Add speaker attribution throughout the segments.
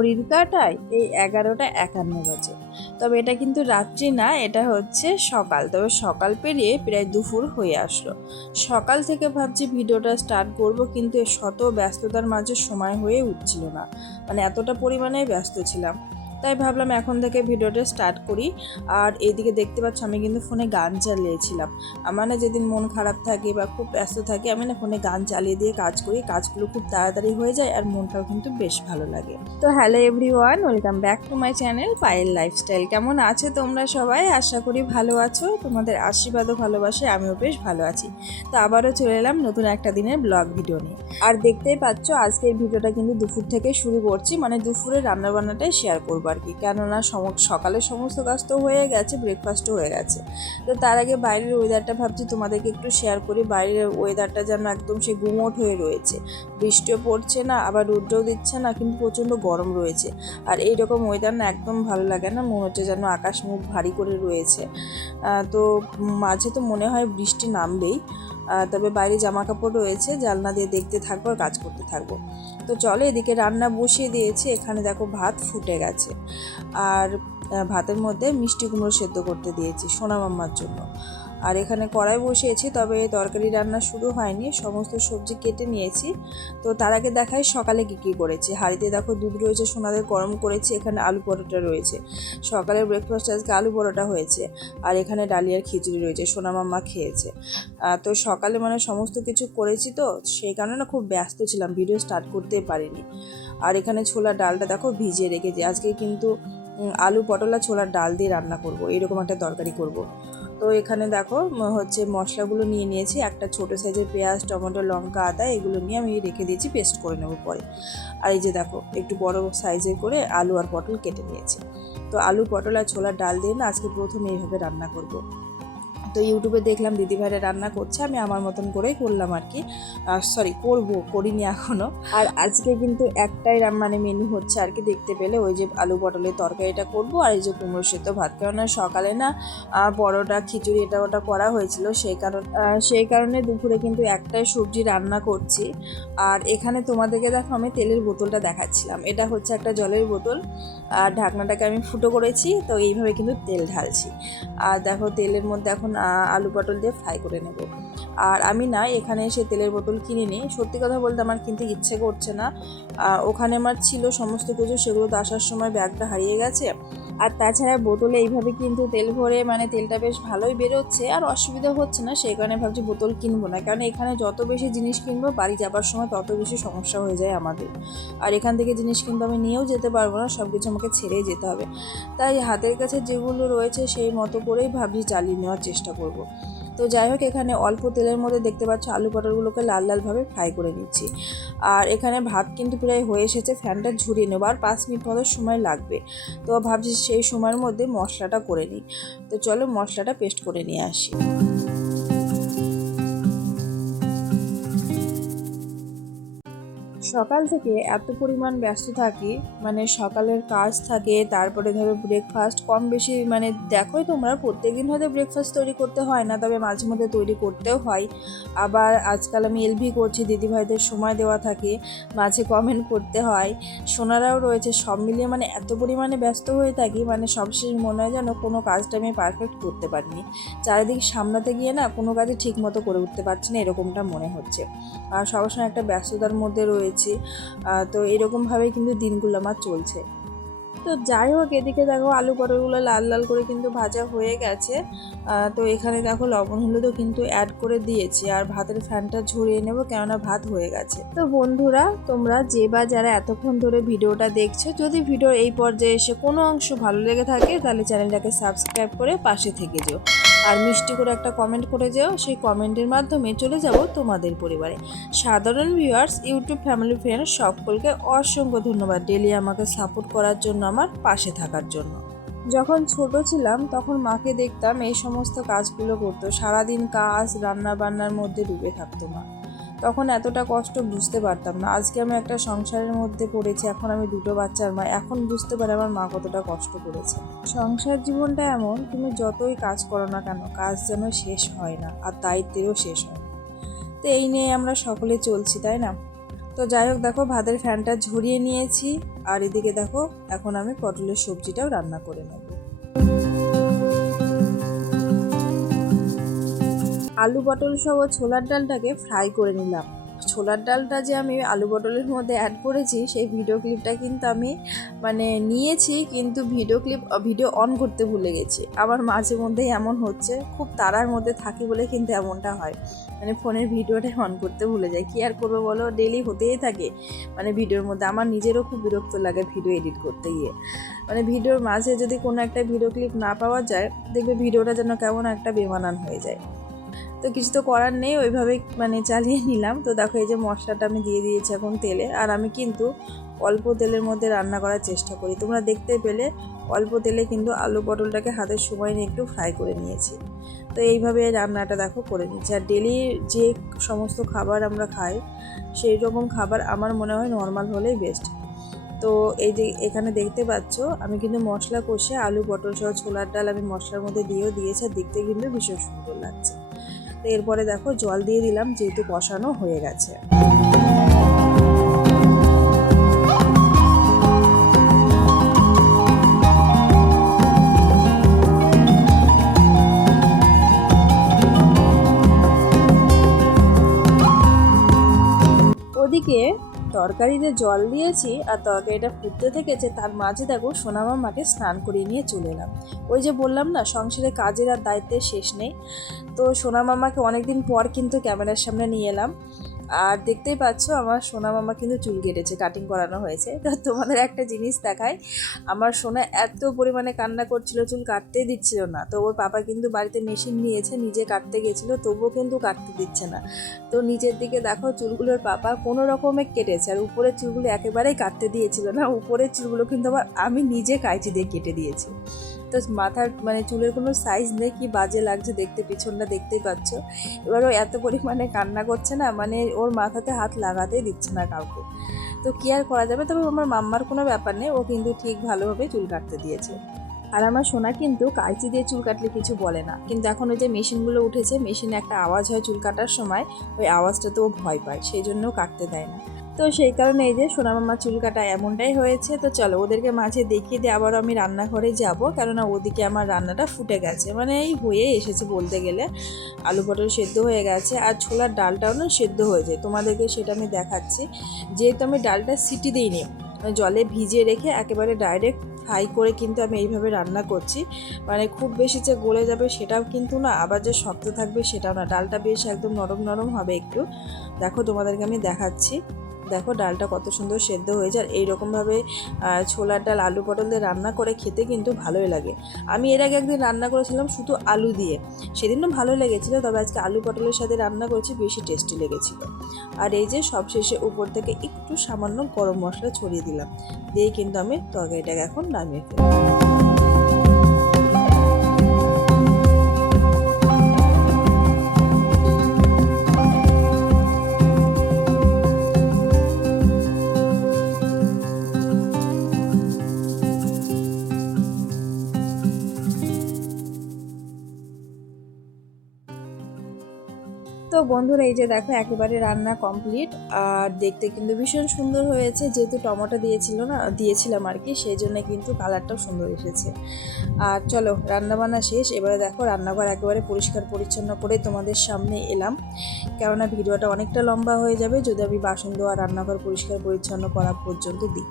Speaker 1: ঘড়ির কাটায় এই এগারোটা একান্ন বাজে। তবে এটা কিন্তু রাত্রি না, এটা হচ্ছে সকাল। তবে সকাল পেরিয়ে প্রায় দুপুর হয়ে আসলো। সকাল থেকে ভাবছি ভিডিওটা স্টার্ট করব, কিন্তু শত ব্যস্ততার মাঝে সময় হয়ে উঠছিল না। মানে এতটা পরিমাণে ব্যস্ত ছিলাম। তাই ভাবলাম এখন থেকে ভিডিওটা স্টার্ট করি। আর এইদিকে দেখতে পাচ্ছ আমি কিন্তু ফোনে গান চালিয়েছিলাম। আমার না যেদিন মন খারাপ থাকে বা খুব ব্যস্ত থাকে, আমি না ফোনে গান চালিয়ে দিয়ে কাজ করি। কাজগুলো খুব তাড়াতাড়ি হয়ে যায় আর মনটাও কিন্তু বেশ ভালো লাগে। তো hello everyone, welcome back to my channel Payel lifestyle. কেমন আছো তোমরা সবাই? আশা করি ভালো আছো। তোমাদের আশীর্বাদ ও ভালোবাসে আমিও বেশ ভালো আছি। তো আবারও চলে এলাম নতুন একটা দিনের ব্লগ ভিডিও নিয়ে। আর দেখতেই পাচ্ছ আজকের ভিডিওটা কিন্তু দুপুর থেকে শুরু করছি। মানে দুপুরে রান্নাবান্নাটাই শেয়ার করব আর কি। কেননা সকালে সমস্ত কাজ তো হয়ে গেছে ব্রেকফাস্টও হয়ে গেছে। তো তার আগে বাইরের ওয়েদারটা ভাবছি, তোমাদেরকে একটু শেয়ার করি, বাইরের ওয়েদারটা যেন একদম সে গুমোট হয়ে রয়েছে। বৃষ্টিও পড়ছে না, আবার রোদ্রও দিচ্ছে না, কিন্তু প্রচণ্ড গরম রয়েছে। আর এইরকম ওয়েদার না একদম ভালো লাগে না, মনে হচ্ছে যেন আকাশ মুখ ভারী করে রয়েছে। তো মাঝে তো মনে হয় বৃষ্টি নামবেই। তবে বাইরে জামা কাপড় রয়েছে, জালনা দিয়ে দেখতে থাকব আর কাজ করতে থাকব। তো চলো এদিকে রান্না বসিয়ে দিয়েছে, এখানে দেখো ভাত ফুটে গেছে। আর ভাতের মধ্যে মিষ্টি কুমড়ো সেদ্ধ করতে দিয়েছি সোনা মাম্মার জন্য। আর এখানে কড়াই বসিয়েছি, তবে তরকারি রান্না শুরু হয়নি, সমস্ত সবজি কেটে নিয়েছি। তো তার আগে দেখাই সকালে কী কী করেছি। হাঁড়িতে দেখো দুধ রয়েছে, সোনাদের গরম করেছি, এখানে আলু পরোটা রয়েছে। সকালের ব্রেকফাস্ট আজকে আলু পরোটা হয়েছে, আর এখানে ডালিয়ার খিচুড়ি রয়েছে, সোনা মাম্মা খেয়েছে। তো সকালে মানে সমস্ত কিছু করেছি তো, সেই কারণে না খুব ব্যস্ত ছিলাম, ভিডিও স্টার্ট করতে পারিনি। আর এখানে ছোলার ডালটা দেখো ভিজিয়ে রেখেছি, আজকে কিন্তু আলু, পটল আর ছোলার ডাল দিয়ে রান্না করব। এরকম একটা তরকারি করব। তো এখানে দেখো হচ্ছে মশলাগুলো নিয়ে নিয়েছি। একটা ছোটো সাইজের পেঁয়াজ, টমেটো, লঙ্কা, আদা, এগুলো নিয়ে আমি রেখে দিয়েছি, পেস্ট করে নেব পরে। আর এই যে দেখো, একটু বড় সাইজের করে আলু আর পটল কেটে নিয়েছি। তো আলু, পটল আর ছোলার ডাল দিয়ে না আজকে প্রথমে এইভাবে রান্না করব। তো ইউটিউবে দেখলাম দিদিভাইরা রান্না করছে, আমি আমার মতন করেই করলাম আর কি। সরি করব, করিনি এখনও আর আজকে কিন্তু একটাই মানে মেনু হচ্ছে আর কি দেখতে পেলে, ওই যে আলু পটলের তরকারিটা করব, আর এই যে কুমড়ো সেদ্ধ ভাত। কেননা সকালে না পরোটা, খিচুড়ি, এটা ওটা করা হয়েছিল, সেই কারণ সেই কারণে দুপুরে কিন্তু একটাই সবজি রান্না করছি। আর এখানে তোমাদেরকে দেখো, আমি তেলের বোতলটা দেখাচ্ছিলাম। এটা হচ্ছে একটা জলের বোতল, আর ঢাকনাটাকে আমি ফুটো করেছি, তো এইভাবে কিন্তু তেল ঢালছি। আর দেখো, তেলের মধ্যে এখন আলু পটল দিয়ে ফ্রাই করে নেব। আর আমি না এখানে এসে তেলের বোতল কিনে নিই। সত্যি কথা বলতে আমার কিনতে ইচ্ছে করছে না। ওখানে আমার ছিল সমস্ত কিছু সেগুলো তো আসার সময় ব্যাগটা হারিয়ে গেছে। আর তাছাড়া বোতলে এইভাবে কিন্তু তেল ভরে মানে তেলটা বেশ ভালোই বেরোচ্ছে আর অসুবিধা হচ্ছে না, সেই কারণে ভাবছি বোতল কিনবো না। কারণ এখানে যত বেশি জিনিস কিনবো, বাড়ি যাবার সময় তত বেশি সমস্যা হয়ে যায় আমাদের। আর এখান থেকে জিনিস কিনতে আমি নিয়েও যেতে পারব না সব কিছু আমাকে ছেড়েই যেতে হবে। তাই হাতের কাছে যেগুলো রয়েছে, সেই মতো করেই ভাবছি চালিয়ে নেওয়ার চেষ্টা করব। তো যাই হোক, এখানে অল্প তেলের মধ্যে দেখতে পাচ্ছ আলু পটলগুলোকে লাল লালভাবে ফ্রাই করে নিচ্ছি। আর এখানে ভাত কিন্তু প্রায় হয়ে এসেছে, ফ্যানটা ঝুরিয়ে নেব। আর পাঁচ মিনিট মতো সময় লাগবে। তো ভাবছি সেই সময়ের মধ্যে মশলাটা করে নিই। তো চলো মশলাটা পেস্ট করে নিয়ে আসি। সকাল থেকে এত পরিমাণ ব্যস্ত থাকি মানে সকালের কাজ থাকে, তারপরে ধরো ব্রেকফাস্ট কম বেশি মানে দেখোই তোমরা, প্রত্যেকদিন হয়তো ব্রেকফাস্ট তৈরি করতে হয় না, তবে মাঝে মধ্যে তৈরি করতেও হয়। আবার আজকাল আমি এলভি করছি, দিদিভাইদের সময় দেওয়া থাকে, মাঝে কমেন্ট করতে হয়। সোনারাও রয়েছে, সব মিলিয়ে মানে এত পরিমাণে ব্যস্ত হয়ে থাকি মানে সবশেষ মনে হয় যেন কোনো কাজটা আমি পারফেক্ট করতে পারিনি। চারিদিক সামলাতে গিয়ে না কোনো কাজে ঠিক মতো করে উঠতে পারছি না, এরকমটা মনে হচ্ছে। আর সবসময় একটা ব্যস্ততার মধ্যে রয়েছি। আহ, তো এরকমভাবে কিন্তু দিনগুলো আমার চলছে। তো যাই হোক এদিকে দেখো আলু পটলগুলো লাল লাল করে কিন্তু ভাজা হয়ে গেছে। তো এখানে দেখো লবণ হলুদও কিন্তু অ্যাড করে দিয়েছি আর ভাতের ফ্যানটা ঝরিয়ে নেব কেননা ভাত হয়ে গেছে। তো বন্ধুরা তোমরা যে বা যারা এতক্ষণ ধরে ভিডিওটা দেখছ যদি ভিডিওর এই পর্যায়ে এসে কোনো অংশ ভালো লেগে থাকে তাহলে চ্যানেলটাকে সাবস্ক্রাইব করে পাশে থেকে যেও। আর মিষ্টি করে একটা কমেন্ট করে যাও, সেই কমেন্টের মাধ্যমে চলে যাব তোমাদের পরিবারে। সাধারণ ভিউয়ার্স ইউটিউব ফ্যামিলি ফ্রেন্ড সকলকে অসংখ্য ধন্যবাদ ডেলি আমাকে সাপোর্ট করার জন্য, আমার পাশে থাকার জন্য। যখন ছোট ছিলাম, তখন মাকে দেখতাম এই সমস্ত কাজগুলো করতো। সারাদিন কাজ রান্না বান্নার মধ্যে ডুবে থাকতো মা। তখন এতটা কষ্ট বুঝতে পারতাম না। আজকে আমি একটা সংসারের মধ্যে পড়েছি, এখন আমি দুটো বাচ্চার মা, এখন বুঝতে পারি আমার মা কতটা কষ্ট করেছে। সংসার জীবনটা এমন, তুমি যতই কাজ করো না কেন, কাজ যেন শেষ হয় না, আর দায়িত্বেরও শেষ হয় তো এই নিয়ে আমরা সকলে চলছি, তাই না? তো যাই হোক, দেখো ভাতের ফ্যানটা ঝরিয়ে নিয়েছি, আর এদিকে দেখো, এখন আমি পটলের সবজিটাও রান্না করে নেব। আলু পটল সহ ছোলার ডালটাকে ফ্রাই করে নিলাম। ছোলার ডালটা যে আমি আলু পটলের মধ্যে অ্যাড করেছি, সেই ভিডিও ক্লিপটা কিন্তু আমি মানে নিয়েছি, কিন্তু ভিডিও ক্লিপ ভিডিও অন করতে ভুলে গেছি। আবার মাঝে মধ্যেই এমন হচ্ছে, খুব তাড়ার মধ্যে থাকি বলে কিন্তু এমনটা হয়। মানে ফোনের ভিডিওটা অন করতে ভুলে যায় কি আর করব বলো? ডেলি হতেই থাকে। মানে ভিডিওর মধ্যে আমার নিজেরও খুব বিরক্ত লাগে ভিডিও এডিট করতে গিয়ে। মানে ভিডিওর মাঝে যদি কোনো একটা ভিডিও ক্লিপ না পাওয়া যায়, দেখবে ভিডিওটা যেন কেমন একটা বেমানান হয়ে যায়। তো কিছু তো করার নেই ওইভাবেই মানে চালিয়ে নিলাম। তো দেখো এই যে মশলাটা আমি দিয়ে দিয়েছি এখন তেলে। আর আমি কিন্তু অল্প তেলের মধ্যে রান্না করার চেষ্টা করি। তোমরা দেখতে পেলে অল্প তেলে কিন্তু আলু পটলটাকে হাতের সময় নিয়ে একটু ফ্রাই করে নিয়েছি। তো এইভাবে রান্নাটা দেখো করে নিচ্ছি। আর ডেলি যে সমস্ত খাবার আমরা খাই, সেই রকম খাবার আমার মনে হয় নর্মাল হলেই বেস্ট। তো এই যে এখানে দেখতে পাচ্ছ, আমি কিন্তু মশলা কষে আলু পটল সহ ছোলার ডাল আমি মশলার মধ্যে দিয়েও দিয়েছি। আর দেখতে কিন্তু ভীষণ সুন্দর লাগছে। তো এরপরে দেখো জল দিয়ে দিলাম যেহেতু কষানো হয়ে গেছে। ওদিকে তরকারিতে জল দিয়েছি আর তরকারিটা ফুটতে থেকেছে, তার মাঝে দেখো সোনা মামাকে স্নান করিয়ে নিয়ে চলে এলাম। ওই যে বললাম না, সংসারে কাজের আর দায়িত্বের শেষ নেই। তো সোনা মামাকে অনেকদিন পর কিন্তু ক্যামেরার সামনে নিয়ে এলাম। আর দেখতেই পাচ্ছ আমার সোনা মামা কিন্তু চুল কেটেছে কাটিং করানো হয়েছে। তো তোমাদের একটা জিনিস দেখায় আমার সোনা এত পরিমাণে কান্না করছিল, চুল কাটতেই দিচ্ছিল না। তো ওর পাপা কিন্তু বাড়িতে মেশিন নিয়েছে, নিজে কাটতে গেছিল, তবুও কিন্তু কাটতে দিচ্ছে না। তো নিচের দিকে দেখো চুলগুলোর পাপা কোনো রকমে কেটেছে, আর উপরের চুলগুলো একেবারেই কাটতে দিয়েছিল না, উপরের চুলগুলো কিন্তু আবার আমি নিজে কাইচি দিয়ে কেটে দিয়েছি। তো মাথার মানে চুলের কোনো সাইজ নেই, কি বাজে লাগছে দেখতে, পিছনটা দেখতেই পাচ্ছ। এবার ও এত পরিমাণে কান্না করছে না মানে ওর মাথাতে হাত লাগাতেই দিচ্ছে না কাউকে। তো কি আর করা যাবে? তবে আমার মাম্মার কোনো ব্যাপার নেই, ও কিন্তু ঠিক ভালোভাবে চুল কাটতে দিয়েছে। আর আমার সোনা কিন্তু কাঁচি দিয়ে চুল কাটলে কিছু বলে না। কিন্তু এখন ওই যে মেশিনগুলো উঠেছে, মেশিনে একটা আওয়াজ হয় চুল কাটার সময়, ওই আওয়াজটাতে ও ভয় পায়, সেই জন্য কাটতে দেয় না। তো সেই কারণে এই যে সোনামামা চুল কাটা এমনটাই হয়েছে। তো চলো ওদেরকে মাঝে দেখিয়ে দিয়ে আবার আমি রান্নাঘরে যাব, কেননা ওদিকে আমার রান্নাটা ফুটে গেছে। মানে এই হয়ে এসেছে বলতে গেলে। আলু পটল সেদ্ধ হয়ে গেছে আর ছোলার ডালটাও না সেদ্ধ হয়েছে তোমাদেরকে সেটা আমি দেখাচ্ছি। যেহেতু আমি ডালটা সিটি দিইনি মানে জলে ভিজিয়ে রেখে একেবারে ডাইরেক্ট ফ্রাই করে কিন্তু আমি এইভাবে রান্না করছি। মানে খুব বেশি যে গলে যাবে সেটাও কিন্তু না, আবার যে শক্ত থাকবে সেটাও না। ডালটা বেশ একদম নরম নরম হবে একটু। দেখো তোমাদেরকে আমি দেখাচ্ছি। দেখো ডালটা কত সুন্দর সেদ্ধ হয়ে যায় এইরকমভাবে ছোলার ডাল, আলু পটল দিয়ে রান্না করে খেতে কিন্তু ভালোই লাগে। আমি এর আগে একদিন রান্না করেছিলাম শুধু আলু দিয়ে। সেদিনও ভালো লেগেছিলো, তবে আজকে আলু পটলের সাথে রান্না করেছি, বেশি টেস্টি লেগেছিলো। আর এই যে সবশেষে উপর থেকে একটু সামান্য গরম মশলা ছড়িয়ে দিলাম। দিয়ে কিন্তু আমি তরকারিটাকে এখন নামিয়ে ফেলব। তো বন্ধুরা, এই যে দেখো, একেবারে রান্না কমপ্লিট আর দেখতে কিন্তু ভীষণ সুন্দর হয়েছে, যেহেতু টমেটো দিয়েছিল না, দিয়েছিলাম আর কি, সেই জন্য কিন্তু কালারটাও সুন্দর এসেছে। আর চলো, রান্নাবান্না শেষ। এবারে দেখো, রান্নাঘর একেবারে পরিষ্কার পরিচ্ছন্ন করে তোমাদের সামনে এলাম। কেননা ভিডিওটা অনেকটা লম্বা হয়ে যাবে, যদি আমি বাসন ধোয়া, রান্নাঘর পরিষ্কার পরিচ্ছন্ন করা পর্যন্ত দিই।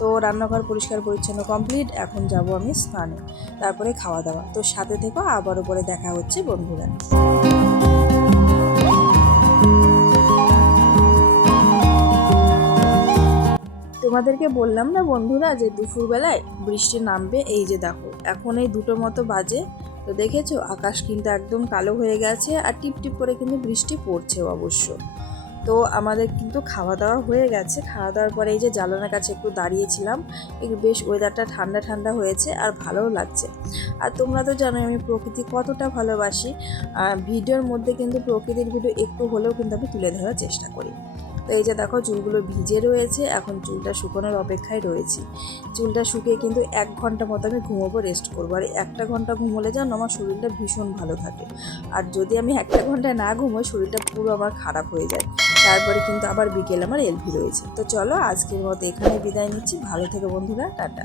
Speaker 1: তো রান্নাঘর পরিষ্কার পরিচ্ছন্ন কমপ্লিট এখন যাব আমি স্নানে, তারপরে খাওয়া দাওয়া তো সাথে থেকেও আবারও পরে দেখা হচ্ছে বন্ধুরা। তোমাদেরকে বললাম না বন্ধুরা যে দুপুরবেলায় বৃষ্টি নামবে? এই যে দেখো, এখন এই দুটো মতো বাজে। তো দেখেছ, আকাশ কিন্তু একদম কালো হয়ে গেছে আর টিপ টিপ করে কিন্তু বৃষ্টি পড়ছেও অবশ্য। তো আমাদের কিন্তু খাওয়া দাওয়া হয়ে গেছে। খাওয়া দাওয়ার পরে এই যে জ্বালানোর কাছে একটু দাঁড়িয়েছিলাম। একটু বেশ ওয়েদারটা ঠান্ডা ঠান্ডা হয়েছে আর ভালোও লাগছে। আর তোমরা তো জানো আমি প্রকৃতি কতটা ভালোবাসি। ভিডিওর মধ্যে কিন্তু প্রকৃতির ভিডিও একটু হলেও কিন্তু আমি তুলে ধরার চেষ্টা করি। তো এই যে দেখো চুলগুলো ভিজে রয়েছে, এখন চুলটা শুকানোর অপেক্ষায় রয়েছি। চুলটা শুকিয়ে কিন্তু এক ঘণ্টা মতো আমি ঘুমোবো রেস্ট করব। আর একটা ঘণ্টা ঘুমোলে যেন আমার শরীরটা ভীষণ ভালো থাকে। আর যদি আমি একটা ঘণ্টা না ঘুমোই, শরীরটা পুরো আমার খারাপ হয়ে যায়। তারপরে কিন্তু আবার বিকেল আমার এলভি রয়েছে। তো চলো আজকের মতো এখানে বিদায় নিচ্ছি। ভালো থেকে বন্ধুরা, টাটা।